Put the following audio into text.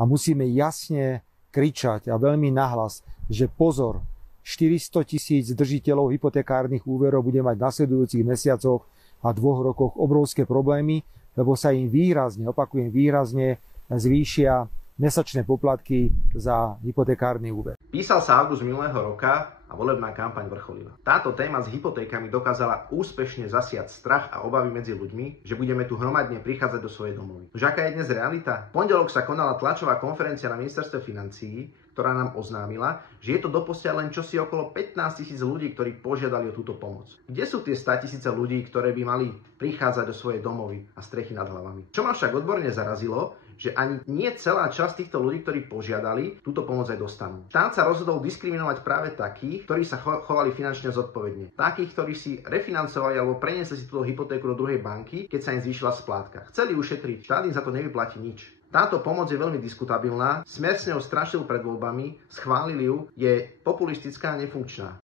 a musíme jasne kričať a veľmi nahlas, že pozor, 400 000 držiteľov hypotekárnych úverov bude mať v nasledujúcich mesiacoch a 2 rokoch obrovské problémy, lebo sa im výrazne zvýšia mesačné poplatky za hypotekárny úver. Písal sa august minulého roka a volebná kampaň vrcholila. Táto téma s hypotékami dokázala úspešne zasiať strach a obavy medzi ľuďmi, že budeme tu hromadne prichádzať do svojej domovy. Už aká je dnes realita? V pondelok sa konala tlačová konferencia na ministerstve financií, ktorá nám oznámila, že je to doposiaľ len čosi okolo 15 000 ľudí, ktorí požiadali o túto pomoc. Kde sú tie 100 000 ľudí, ktoré by mali prichádzať do svojej domovy a strechy nad hlavami? Čo ma však odborne zarazilo, že ani nie celá časť týchto ľudí, ktorí požiadali, túto pomoc aj dostanú. Štát sa rozhodol diskriminovať práve takých, ktorí sa chovali finančne zodpovedne. Takých, ktorí si refinancovali alebo preniesli si túto hypotéku do druhej banky, keď sa im zvýšila splátka. Chceli ušetriť, štát im za to nevyplatí nič. Táto pomoc je veľmi diskutabilná, Smer s ňou strašil pred voľbami, schválili ju, je populistická a nefunkčná.